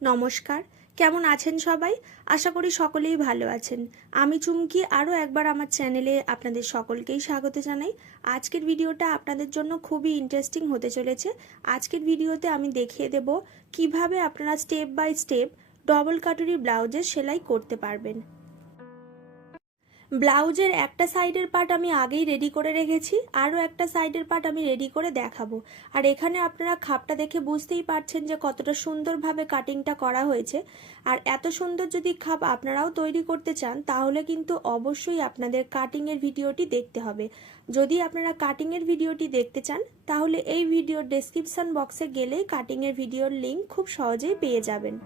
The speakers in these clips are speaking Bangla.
নমস্কার। কেমন আছেন সবাই? আশা করি সকলেই ভালো আছেন। আমি চুমকি আরও একবার আমার চ্যানেলে আপনাদের সকলকেই স্বাগত জানাই। আজকের ভিডিওটা আপনাদের জন্য খুবই ইন্টারেস্টিং হতে চলেছে। আজকের ভিডিওতে আমি দেখিয়ে দেব কীভাবে আপনারা স্টেপ বাই স্টেপ ডবল কাটুরি ব্লাউজের সেলাই করতে পারবেন। ব্লাউজের একটা সাইডের পার্ট আমি আগেই রেডি করে রেখেছি, আরও একটা সাইডের পার্ট আমি রেডি করে দেখাবো। আর এখানে আপনারা খাপটা দেখে বুঝতেই পারছেন যে কতটা সুন্দরভাবে কাটিংটা করা হয়েছে। আর এত সুন্দর যদি খাপ আপনারাও তৈরি করতে চান, তাহলে কিন্তু অবশ্যই আপনাদের কাটিংয়ের ভিডিওটি দেখতে হবে। যদি আপনারা কাটিংয়ের ভিডিওটি দেখতে চান, তাহলে এই ভিডিওর ডেসক্রিপশন বক্সে গেলেই কাটিংয়ের ভিডিওর লিঙ্ক খুব সহজেই পেয়ে যাবেন।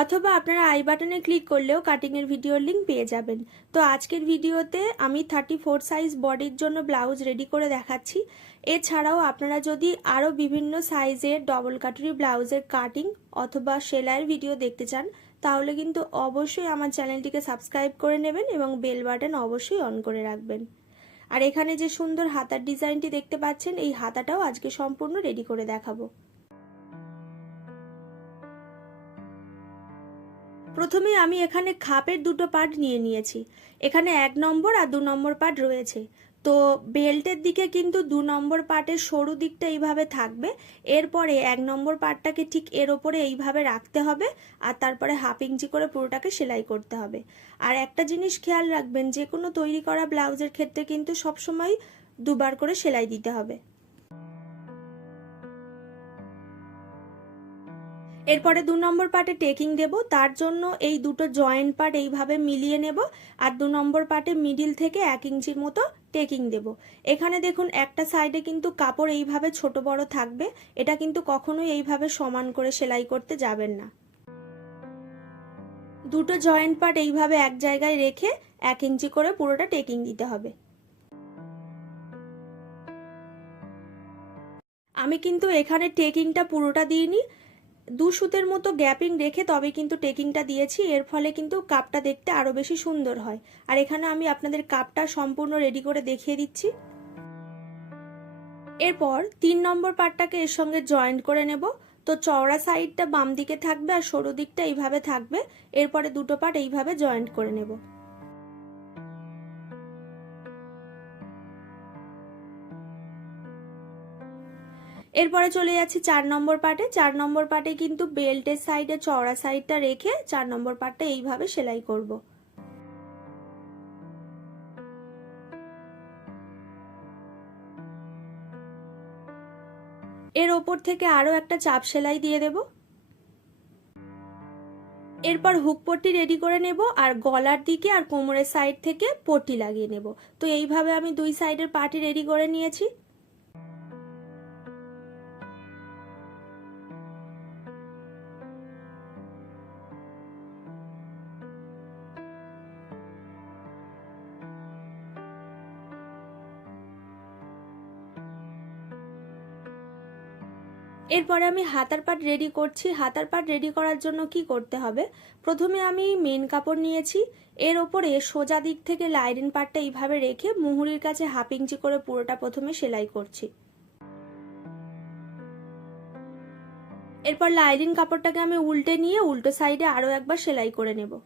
অথবা আপনারা আই বাটনে ক্লিক করলেও কাটিংয়ের ভিডিওর লিঙ্ক পেয়ে যাবেন। তো আজকের ভিডিওতে আমি থার্টি ফোর সাইজ বডির জন্য ব্লাউজ রেডি করে দেখাচ্ছি। এছাড়াও আপনারা যদি আরও বিভিন্ন সাইজের ডবল কাটুরি ব্লাউজের কাটিং অথবা সেলাইয়ের ভিডিও দেখতে চান, তাহলে কিন্তু অবশ্যই আমার চ্যানেলটিকে সাবস্ক্রাইব করে নেবেন এবং বেল বাটন অবশ্যই অন করে রাখবেন। আর এখানে যে সুন্দর হাতার ডিজাইনটি দেখতে পাচ্ছেন, এই হাতাটাও আজকে সম্পূর্ণ রেডি করে দেখাবো। প্রথমে আমি এখানে খাপের দুটো পার্ট নিয়ে নিয়েছি। এখানে এক নম্বর আর দু নম্বর পার্ট রয়েছে। তো বেল্টের দিকে কিন্তু দু নম্বর পার্টের সরু দিকটা এইভাবে থাকবে। এরপরে এক নম্বর পার্টটাকে ঠিক এর ওপরে এইভাবে রাখতে হবে আর তারপরে হাফ ইঞ্চি করে পুরোটাকে সেলাই করতে হবে। আর একটা জিনিস খেয়াল রাখবেন যে কোনো তৈরি করা ব্লাউজের ক্ষেত্রে কিন্তু সবসময় দুবার করে সেলাই দিতে হবে। এরপরে দু নম্বর পার্টে টেকিং দেব, তার জন্য এই দুটো জয়েন্ট পার্ট এইভাবে মিলিয়ে নেব, আর দু নম্বর পার্টে মিডিল থেকে এক ইঞ্চির মতো টেকিং দেব। এখানে দেখুন, একটা সাইডে কিন্তু কাপড় এইভাবে ছোট বড় থাকবে, এটা কিন্তু কখনোই এইভাবে সমান করে সেলাই করতে যাবেন না। দুটো জয়েন্ট পার্ট এইভাবে এক জায়গায় রেখে এক ইঞ্চি করে পুরোটা টেকিং দিতে হবে। আমি কিন্তু এখানে টেকিংটা পুরোটা দিইনি দু সুতের মতো গ্যাপিং রেখে তবে কিন্তু টেকিংটা দিয়েছি, এর ফলে কিন্তু কাপটা দেখতে আরও বেশি সুন্দর হয়। আর এখানে আমি আপনাদের কাপটা সম্পূর্ণ রেডি করে দেখিয়ে দিচ্ছি। এরপর তিন নম্বর পার্টটাকে এর সঙ্গে জয়েন্ট করে নেব। তো চওড়া সাইডটা বাম দিকে থাকবে আর সরু দিকটা এইভাবে থাকবে। এরপরে দুটো পার্ট এইভাবে জয়েন্ট করে নেব। এরপরে চলে যাচ্ছি চার নম্বর পার্টে। চার নম্বর পার্টে কিন্তু বেল্টের সাইডে চওড়া সাইডটা রেখে চার নম্বর পার্টটা এইভাবে সেলাই করব। এর ওপর থেকে আরও একটা চাপ সেলাই দিয়ে দেব। এরপর হুক পট্টি রেডি করে নেব আর গলার দিকে আর কোমরের সাইড থেকে পট্টি লাগিয়ে নেব। তো এইভাবে আমি দুই সাইডের পার্টি রেডি করে নিয়েছি। এরপরে আমি হাতার পাট রেডি করছি। হাতার পাট রেডি করার জন্য কি করতে হবে? প্রথমে আমি মেন কাপড় নিয়েছি। এর ওপরে সোজা দিক থেকে লাইরিন পাটটা এইভাবে রেখে মুহুরির কাছে হাফ ইঞ্চি করে পুরোটা প্রথমে সেলাই করছি। এরপর লাইরিন কাপড়টাকে আমি উল্টে নিয়ে উল্টো সাইডে আরও একবার সেলাই করে নেব।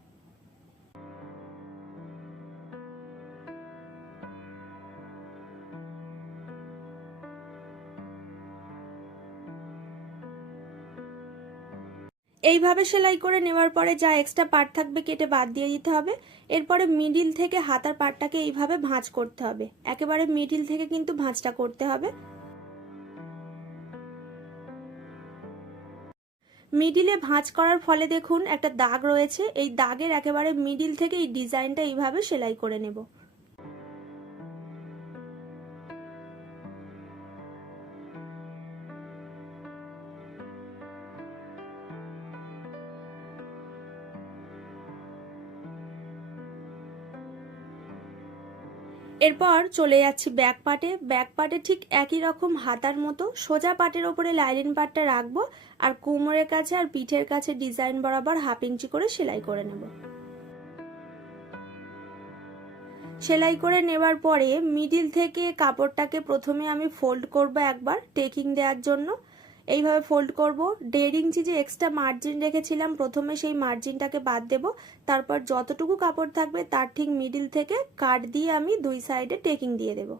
এইভাবে সেলাই করে নেওয়ার পরে যা এক্সট্রা পার্ট থাকবে কেটে বাদ দিয়ে দিতে হবে। এরপরে মিডিল থেকে হাতার পার্টটাকে এইভাবে ভাঁজ করতে হবে। একেবারে মিডিল থেকে কিন্তু ভাঁজটা করতে হবে। মিডিলে ভাঁজ করার ফলে দেখুন একটা দাগ রয়েছে। এই দাগের একেবারে মিডিল থেকে এই ডিজাইনটা এইভাবে সেলাই করে নেব। এরপর চলে যাচ্ছি ব্যাক পার্টে ব্যাক পার্টে ঠিক একই রকম হাতার মতো। সোজা পাটের ওপরে লাইলিন পাটটা রাখব আর কোমরের কাছে আর পিঠের কাছে ডিজাইন বরাবর হাফ ইঞ্চি করে সেলাই করে নেব। সেলাই করে নেবার পরে মিডিল থেকে কাপড়টাকে প্রথমে আমি ফোল্ড করব একবার টেকিং দেওয়ার জন্য। এইভাবে ফোল্ড করব। দেড় ইঞ্চি যে এক্সট্রা মার্জিন রেখেছিলাম, প্রথমে সেই মার্জিনটাকে বাদ দেব। তারপর যতটুকু কাপড় থাকবে তার ঠিক মিডিল থেকে কাট দিয়ে আমি দুই সাইডে টেকিং দিয়ে দেব।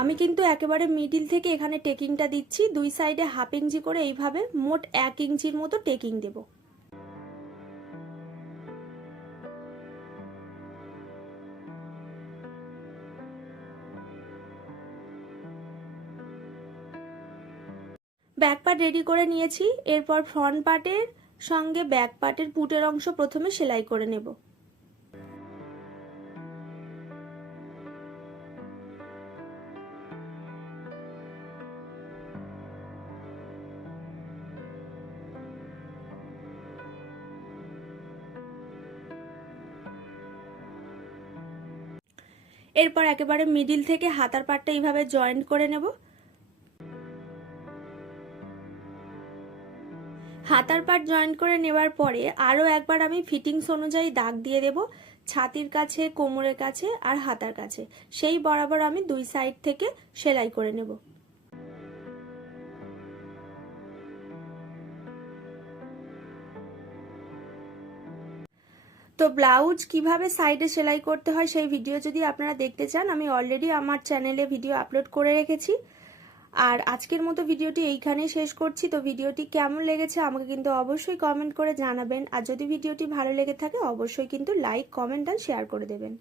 আমি কিন্তু একেবারে মিডিল থেকে এখানে টেকিংটা দিচ্ছি, দুই সাইডে হাফ ইঞ্চি করে এইভাবে মোট এক ইঞ্চির মতো টেকিং দেবো। ব্যাক পার্ট রেডি করে নিয়েছি। এরপর ফ্রন্ট পার্টের সঙ্গে ব্যাক পার্টের পুটের অংশ প্রথমে সেলাই করে নেব। এরপর একেবারে মিডিল থেকে হাতার পাটটা এইভাবে জয়েন্ট করে নেব। হাতার পাট জয়েন্ট করে নেওয়ার পরে আরও একবার আমি ফিটিংস অনুযায়ী দাগ দিয়ে দেব, ছাতির কাছে, কোমরের কাছে আর হাতার কাছে। সেই বরাবর আমি দুই সাইড থেকে সেলাই করে নেব। তো ব্লাউজ কীভাবে সাইডে সেলাই করতে হয় সেই ভিডিও যদি আপনারা দেখতে চান, আমি অলরেডি আমার চ্যানেলে ভিডিও আপলোড করে রেখেছি। আর আজকের মতো ভিডিওটি এইখানেই শেষ করছি। তো ভিডিওটি কেমন লেগেছে আমাকে কিন্তু অবশ্যই কমেন্ট করে জানাবেন। আর যদি ভিডিওটি ভালো লেগে থাকে, অবশ্যই কিন্তু লাইক কমেন্ট আর শেয়ার করে দেবেন।